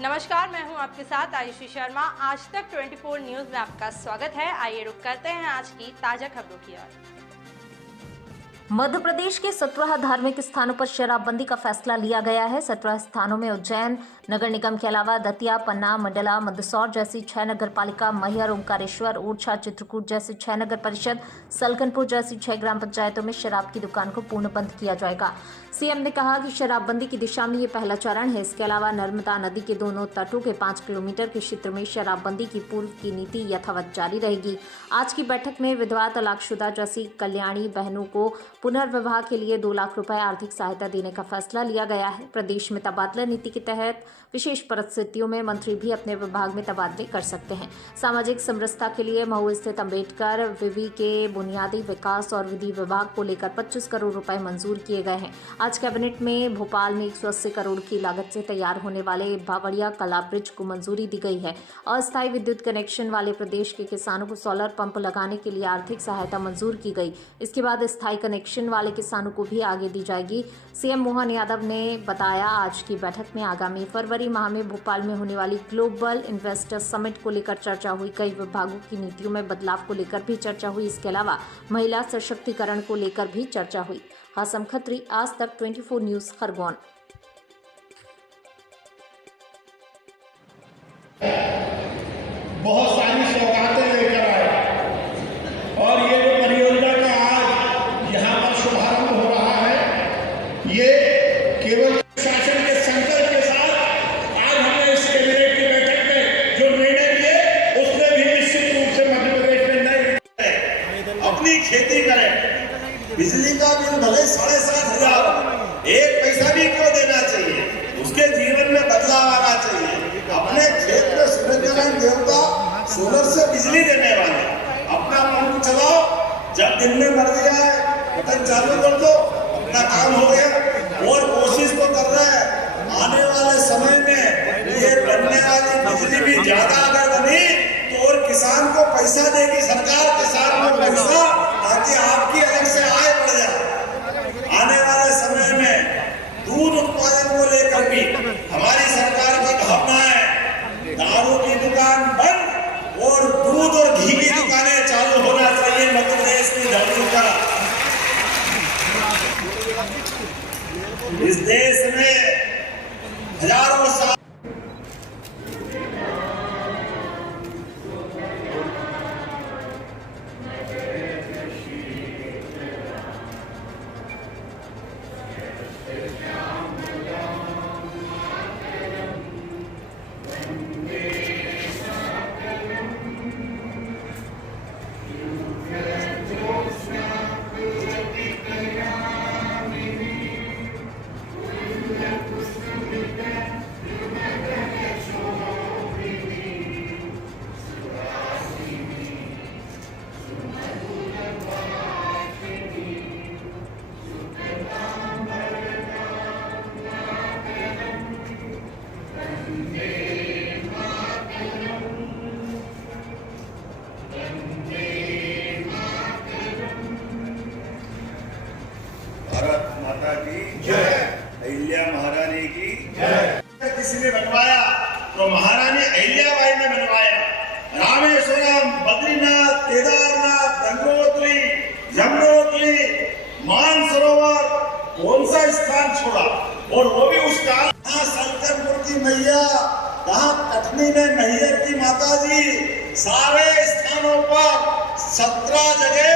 नमस्कार, मैं हूं आपके साथ आयुषी शर्मा। आज तक 24 न्यूज में आपका स्वागत है। आइए रुक करते हैं आज की ताजा खबरों की ओर। मध्य प्रदेश के 17 धार्मिक स्थानों पर शराबबंदी का फैसला लिया गया है। 17 स्थानों में उज्जैन नगर निगम के अलावा दतिया, पन्ना, मंडला, मंदसौर जैसी 6 नगर पालिका, मैहर, ओंकारेश्वर, ओरछा, चित्रकूट जैसी 6 नगर परिषद, सलकनपुर जैसी 6 ग्राम पंचायतों में शराब की दुकान को पूर्ण बंद किया जाएगा। सीएम ने कहा कि शराबबंदी की दिशा में ये पहला चरण है। इसके अलावा नर्मदा नदी के दोनों तटों के 5 किलोमीटर के क्षेत्र में शराबबंदी की पूर्व की नीति यथावत जारी रहेगी। आज की बैठक में विधवा, तलाकशुदा जैसी कल्याणी बहनों को पुनर्विवाह के लिए 2 लाख रुपए आर्थिक सहायता देने का फैसला लिया गया है। प्रदेश में तबादला नीति के तहत विशेष परिस्थितियों में मंत्री भी अपने विभाग में तबादले कर सकते हैं। सामाजिक समरसता के लिए मऊ स्थित अम्बेडकर विवि के बुनियादी विकास और विधि विभाग को लेकर 25 करोड़ रुपए मंजूर किए गए हैं। आज कैबिनेट में भोपाल में 180 करोड़ की लागत से तैयार होने वाले भावड़िया कला ब्रिज को मंजूरी दी गई है। अस्थायी विद्युत कनेक्शन वाले प्रदेश के किसानों को सोलर पंप लगाने के लिए आर्थिक सहायता मंजूर की गई। इसके बाद स्थायी कनेक्शन वाले किसानों को भी आगे दी जाएगी। सीएम मोहन यादव ने बताया, आज की बैठक में आगामी फरवरी माह में भोपाल में होने वाली ग्लोबल इन्वेस्टर समिट को लेकर चर्चा हुई। कई विभागों की नीतियों में बदलाव को लेकर भी चर्चा हुई। इसके अलावा महिला सशक्तिकरण को लेकर भी चर्चा हुई। हासम खत्री, आज तक 24 न्यूज, खरगोन। बहुत सारी सौगातें लेकर आए और ये जो परियोजना का आज यहाँ पर शुभारंभ हो रहा है, ये केवल शासन के संकल्प के साथ आज हमने इस कैबिनेट की बैठक में जो निर्णय लिए उसमें भी निश्चित रूप से मध्य प्रदेश में नहीं अपनी खेती करें। बिजली का बिल भले 7,500, एक पैसा भी क्यों देना चाहिए, उसके जीवन में बदलाव आना चाहिए। अपने खेत में सूर्यनारायण देवता सोलर से बिजली देने वाले, अपना पंप चलाओ, जब दिन में मर गया है बटन चालू कर दो, अपना काम हो गया। और कोशिश तो कर रहे हैं आने वाले समय में ये बनने वाली बिजली भी ज्यादा अगर बनी तो और किसान को पैसा देगी सरकार, किसान को पैसा, ताकि आपकी अलग से आय बढ़ जाए। आने वाले समय में दूध उत्पादन को लेकर भी हमारी सरकार की भावना है, दारू की दुकान बंद और दूध और घी की दुकानें चालू होना चाहिए मध्य प्रदेश की धरती पर। इस देश में हजारों साल भारत माता की जय, अहिल्या महारानी की जय। किसी ने बनवाया तो महारानी अहिल्याबाई ने बनवाया। रामेश्वरम, बद्रीनाथ, केदारनाथ, गंगोत्री, यमुनोत्री, मानसरोवर, कौन सा स्थान छोड़ा, और वो भी उस काल। कहाँ सलकनपुर की मैया, कहाँ कटनी में मैहर की माता जी, सारे स्थानों पर 17 जगह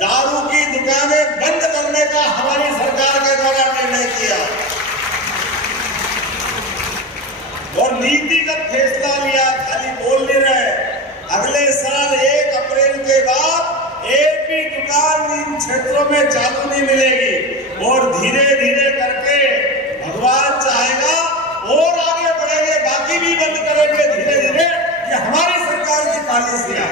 दारू की दुकानें बंद करने का हमारी सरकार के द्वारा निर्णय किया और नीतिगत फैसला लिया। खाली बोल नहीं रहे, अगले साल 1 अप्रैल के बाद एक भी दुकान इन क्षेत्रों में चालू नहीं मिलेगी और धीरे धीरे करके भगवान चाहेगा और आगे बढ़ेंगे, बाकी भी बंद करेंगे धीरे धीरे। ये हमारी सरकार की पॉलिसी है।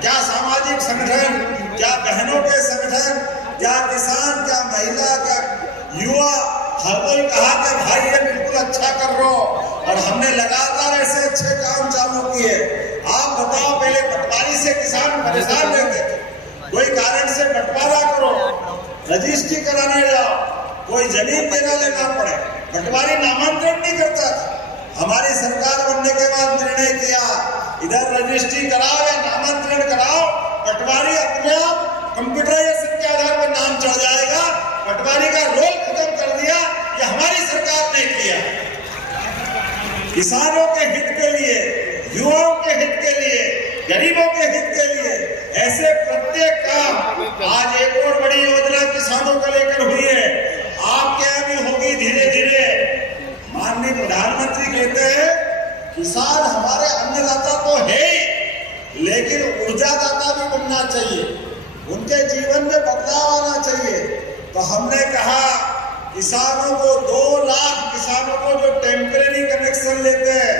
क्या सामाजिक संगठन, क्या बहनों के संगठन, क्या किसान, क्या महिला, क्या युवा, हर कोई कहा कि भाई ये बिल्कुल अच्छा कर रहे हो और हमने लगातार ऐसे अच्छे काम चालू किए। आप बताओ, पहले पटवारी से किसान परेशान रहते थे, कोई कारण से बंटवारा करो, रजिस्ट्री कराने जाओ, कोई जमीन देना लेना पड़े, पटवारी नामांतरण नहीं करता था। हमारी सरकार बनने के बाद निर्णय किया इधर रजिस्ट्री कराओ या नामांतरण कराओ, पटवारी अपने आप कंप्यूटराइजेशन के आधार पर नाम चढ़ जाएगा। पटवारी का रोल खत्म कर दिया, ये हमारी सरकार ने किया। किसानों के हित के लिए, युवाओं के हित के लिए, गरीबों के हित के लिए ऐसे प्रत्येक काम। आज एक और बड़ी योजना किसानों को लेकर हुई है, आपके यहाँ भी होगी धीरे धीरे। माननीय प्रधानमंत्री कहते हैं किसान हमारे अन्नदाता तो है ही, लेकिन ऊर्जादाता भी बनना चाहिए, उनके जीवन में बदलाव आना चाहिए। तो हमने कहा किसानों को 2 लाख किसानों को जो टेम्परेरी कनेक्शन लेते हैं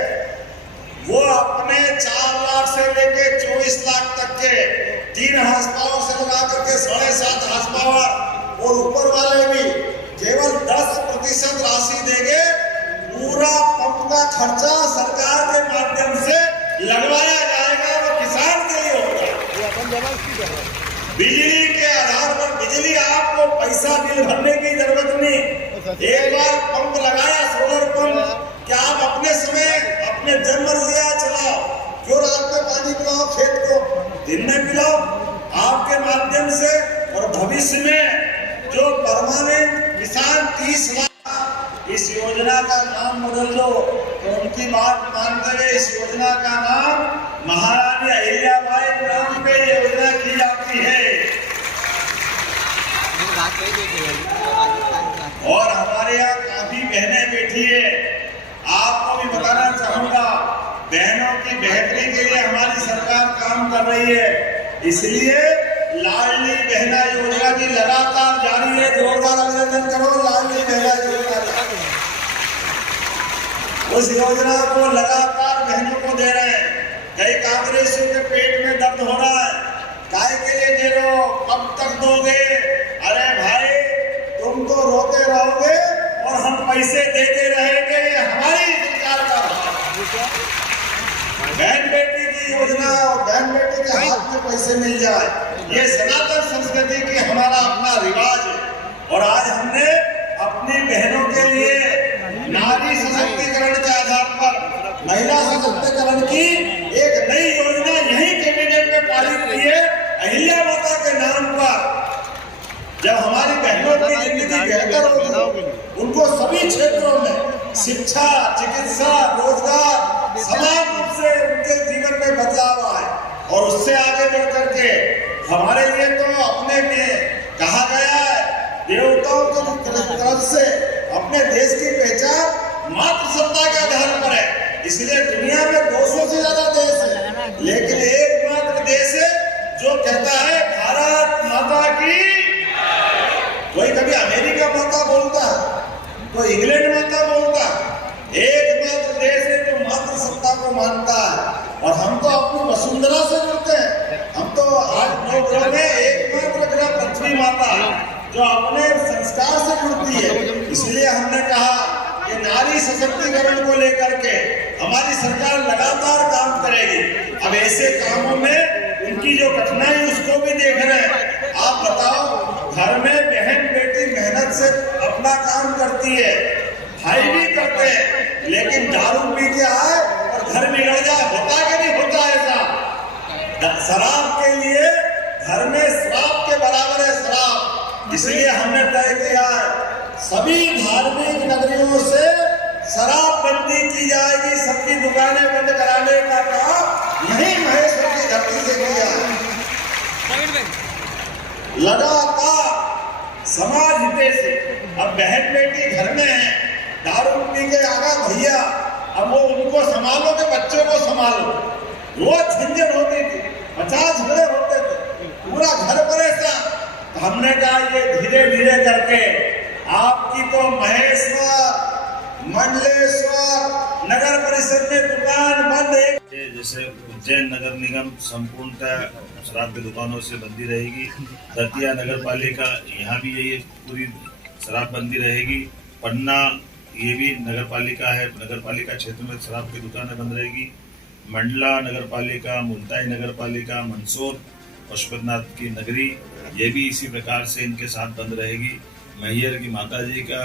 वो अपने 4 लाख से लेके 24 लाख तक के 3 हार्स पावर से लगा करके 7.5 हार्स पावर और ऊपर वाले भी केवल 10% राशि देंगे। पूरा पंप का खर्चा सरकार के माध्यम से लगवाया जाएगा, वो किसान के लिए होगा। बिजली के आधार पर बिजली आपको पैसा बिल भरने की जरूरत नहीं। एक बार पंप लगाया, सोलर पंप, क्या आप अपने समय अपने जन्मदिया चलाओ, क्यों रात में पानी पिलाओ खेत को, दिन में पिलाओ आपके माध्यम से। और भविष्य में जो परमानेंट किसान 30 लाख, इस योजना का नाम बदल लो। तो उनकी बात मानते हुए इस योजना का नाम महारानी अहिल्याबाई के नाम पे योजना की जाती है। और हमारे यहाँ काफी बहनें बैठी है, आपको भी बताना चाहूंगा, बहनों की बेहतरी के लिए हमारी सरकार काम कर रही है। इसलिए लाडली बहना योजना की लगातार जारी है। जोरदार अभिनंदन करो लाडली बहना योजना। उस योजना को लगातार बहनों को दे रहे हैं। कई कांग्रेसियों के पेट में दर्द हो रहा है, काय के लिए दे रहे हो, कब तक दोगे? अरे भाई तुम तो रोते रहोगे और हम पैसे देते रहेंगे, ये हमारी सरकार का। बहन बेटी की योजना और बहन बेटी के हाथ में पैसे मिल जाए, ये सनातन संस्कृति की हमारा अपना रिवाज है। और आज हमने अपनी बहनों के लिए नारी सशक्तिकरण के आधार पर महिला सशक्तिकरण की एक नई योजना यही कैबिनेट में पारित की है, अहिल्या माता के नाम पर। जब हमारी बहनों की जिंदगी बेहतर होगी, उनको सभी क्षेत्रों में शिक्षा, चिकित्सा, रोजगार समान रूप से उनके जीवन में बदलाव आए। और उससे आगे बढ़ करके हमारे लिए तो अपने में कहा गया है, देवताओं की तरफ से अपने देश की पहचान मातृसत्ता के आधार पर है। इसलिए दुनिया में 200 से ज्यादा देश है, लेकिन एकमात्र देश है जो कहता है भारत माता की। कोई कभी अमेरिका माता बोलता है, कोई इंग्लैंड माता बोलता है। एकमात्र देश है जो मातृसत्ता को मानता है। और हम तो अपनी वसुंधरा से जुड़ते हैं। हम तो आज 9 ग्रह में एकमात्र ग्रह पृथ्वी माता जो अपने संस्कार से जुड़ती है। इसलिए हमने कहा कि नारी सशक्तिकरण को लेकर के हमारी सरकार लगातार काम करेगी। अब ऐसे कामों में उनकी जो कठिनाई उसको भी देख रहे हैं। आप बताओ, घर में बहन बेटी मेहनत से अपना काम करती है, भाई भी करते हैं, लेकिन दारू पी के आए और घर बिगड़ जाए, होता कि नहीं होता ऐसा? शराब के लिए घर में श्राप के बराबर है शराब। इसलिए हमने तय किया है सभी धार्मिक नगरियों से शराब बंदी की जाएगी, सबकी दुकानें बंद कराने का काम यही महेश्वर की धरती से किया। लगातार समाज हितैषी। अब बहन बेटी घर में है, दारू पी के आगा भैया, अब वो उनको संभालो के बच्चों को संभालो। रोज झंझट होती थी, 50 झगड़े होते थे, पूरा घर परेशान। हमने कहा ये धीरे धीरे करके आपकी तो महेश्वर, मंडलेश्वर नगर परिषद में दुकान बंद है। जैसे उज्जैन नगर निगम संपूर्णतः शराब की दुकानों से बंदी रहेगी। दतिया नगर पालिका यहाँ भी यही पूरी शराब बंदी रहेगी। पन्ना ये भी नगर पालिका है, नगर पालिका क्षेत्र में शराब की दुकानें बंद रहेगी। मंडला नगर पालिका, मुल्ताई नगर पालिका, मंदसौर पशुपतिनाथ की नगरी ये भी इसी प्रकार से इनके साथ बंद रहेगी। मैहर की माता जी का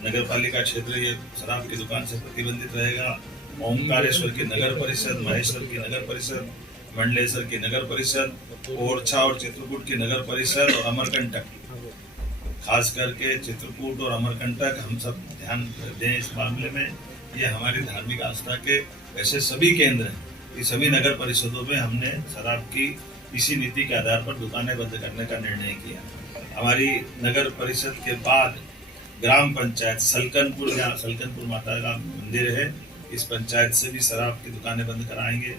नगर पालिका क्षेत्र ये शराब की दुकान से प्रतिबंधित रहेगा। ओंकारेश्वर की नगर परिषद, महेश्वर की नगर परिषद, मंडलेश्वर की नगर परिषद, ओरछा और चित्रकूट की नगर परिषद और अमरकंटक, खास करके चित्रकूट और अमरकंटक हम सब ध्यान दें इस मामले में। ये हमारी धार्मिक आस्था के ऐसे सभी केंद्र हैं। ये सभी नगर परिषदों में हमने शराब की इसी नीति के आधार पर दुकानें बंद करने का निर्णय किया। हमारी नगर परिषद के बाद ग्राम पंचायत सलकनपुर, जहाँ सलकनपुर माता का मंदिर है, इस पंचायत से भी शराब की दुकानें बंद कराएंगे।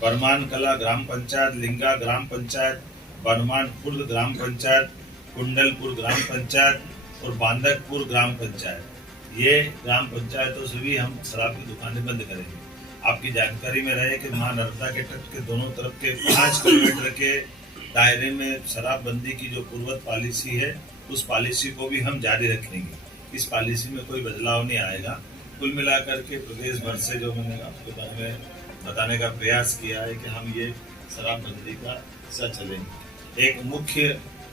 बरमान कला ग्राम पंचायत, लिंगा ग्राम पंचायत, बरमान खुर्द ग्राम पंचायत, कुंडलपुर ग्राम पंचायत और बांदकपुर ग्राम पंचायत, ये ग्राम पंचायतों से भी हम शराब की दुकानें बंद करेंगे। आपकी जानकारी में रहे कि मां नर्मदा के तट के दोनों तरफ के 5 किलोमीटर के दायरे में शराबबंदी की जो पूर्वत पॉलिसी है, उस पॉलिसी को भी हम जारी रखेंगे। इस पॉलिसी में कोई बदलाव नहीं आएगा। कुल मिलाकर के प्रदेश भर से जो मैंने आपके बारे में बताने का प्रयास किया है कि हम ये शराबबंदी का साथ चलेंगे। एक मुख्य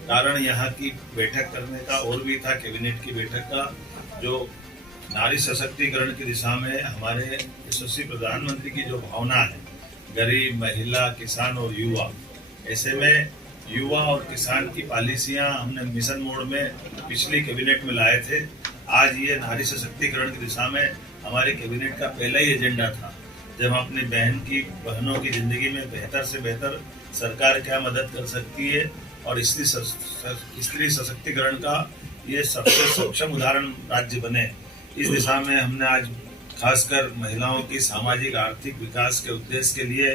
कारण यहाँ की बैठक करने का और भी था, कैबिनेट की बैठक का, जो नारी सशक्तिकरण की दिशा में हमारे यशस्वी प्रधानमंत्री की जो भावना है, गरीब, महिला, किसान और युवा, ऐसे में युवा और किसान की पॉलिसियां हमने मिशन मोड में पिछली कैबिनेट में लाए थे। आज ये नारी सशक्तिकरण की दिशा में हमारे कैबिनेट का पहला ही एजेंडा था। जब हम अपनी बहनों की जिंदगी में बेहतर से बेहतर सरकार क्या मदद कर सकती है और स्त्री सशक्तिकरण का ये सबसे सक्षम उदाहरण राज्य बने, इस दिशा में हमने आज खासकर महिलाओं की सामाजिक आर्थिक विकास के उद्देश्य के लिए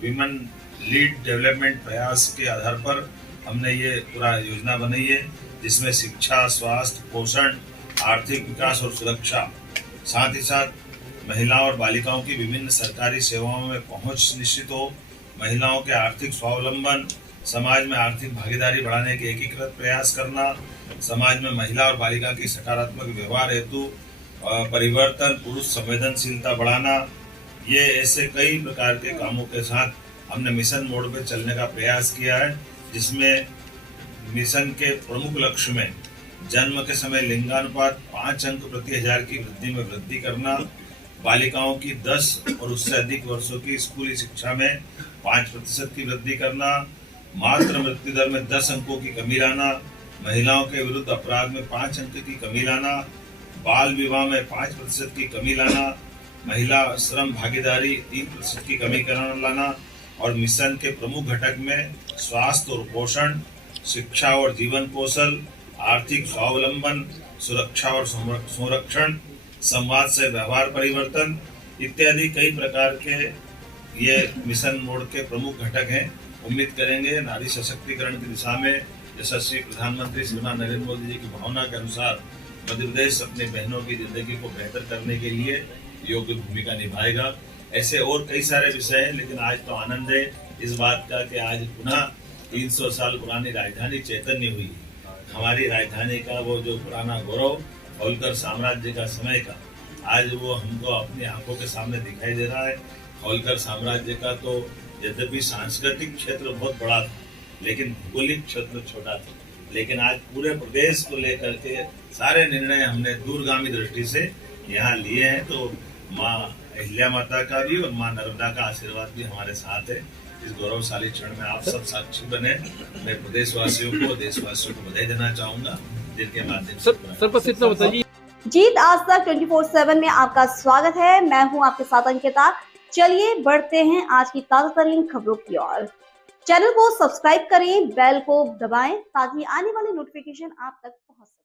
विमेन लीड डेवलपमेंट प्रयास के आधार पर हमने ये पूरा योजना बनाई है, जिसमें शिक्षा, स्वास्थ्य, पोषण, आर्थिक विकास और सुरक्षा, साथ ही साथ महिलाओं और बालिकाओं की विभिन्न सरकारी सेवाओं में पहुंच निश्चित हो, महिलाओं के आर्थिक स्वावलंबन, समाज में आर्थिक भागीदारी बढ़ाने के एकीकृत प्रयास करना, समाज में महिला और बालिका की सकारात्मक व्यवहार हेतु परिवर्तन, पुरुष संवेदनशीलता बढ़ाना, ये ऐसे कई प्रकार के कामों के साथ हमने मिशन मोड पे चलने का प्रयास किया है, जिसमें मिशन के प्रमुख लक्ष्य में जन्म के समय लिंगानुपात 5 अंक प्रति 1000 की वृद्धि में वृद्धि करना, बालिकाओं की 10 और उससे अधिक वर्षों की स्कूली शिक्षा में 5% की वृद्धि करना, मातृ मृत्यु दर में 10 अंकों की कमी लाना, महिलाओं के विरुद्ध अपराध में 5 अंक की कमी लाना, बाल विवाह में 5% की कमी लाना, महिला श्रम भागीदारी 3% की कमी लाना और मिशन के प्रमुख घटक में स्वास्थ्य और पोषण, शिक्षा और जीवन कौशल, आर्थिक स्वावलंबन, सुरक्षा और संरक्षण, संवाद से व्यवहार परिवर्तन इत्यादि कई प्रकार के ये मिशन मोड के प्रमुख घटक हैं। उम्मीद करेंगे नारी सशक्तिकरण की दिशा में यशस्वी प्रधानमंत्री श्रीमान नरेंद्र मोदी जी की भावना के अनुसार मध्य प्रदेश अपनी बहनों की जिंदगी को बेहतर करने के लिए योग्य भूमिका निभाएगा। ऐसे और कई सारे विषय हैं, लेकिन आज तो आनंद है इस बात का कि आज पुनः 300 साल पुरानी राजधानी चैतन्य हुई। हमारी राजधानी का वो जो पुराना गौरव होलकर साम्राज्य का समय का, आज वो हमको अपनी आंखों के सामने दिखाई दे रहा है। होलकर साम्राज्य का तो यद्यपि सांस्कृतिक क्षेत्र बहुत बड़ा था, लेकिन भौगोलिक क्षेत्र छोटा था। लेकिन आज पूरे प्रदेश को लेकर के सारे निर्णय हमने दूरगामी दृष्टि से यहाँ लिए हैं। तो माँ अहिल्या माता का भी और माँ नर्मदा का आशीर्वाद भी हमारे साथ है। इस गौरवशाली क्षण में आप सब साक्षी बने। मैं प्रदेशवासियों को, देशवासियों को बधाई देना चाहूंगा, जिनके माध्यम से सर बस इतना बताइए। जीत आज तक 24/7 में आपका स्वागत है। मैं हूं आपके साथ अंकिता। चलिए बढ़ते हैं आज की ताजा तरीन खबरों की ओर। चैनल को सब्सक्राइब करें, बेल को दबाएं ताकि आने वाली नोटिफिकेशन आप तक पहुंच सके।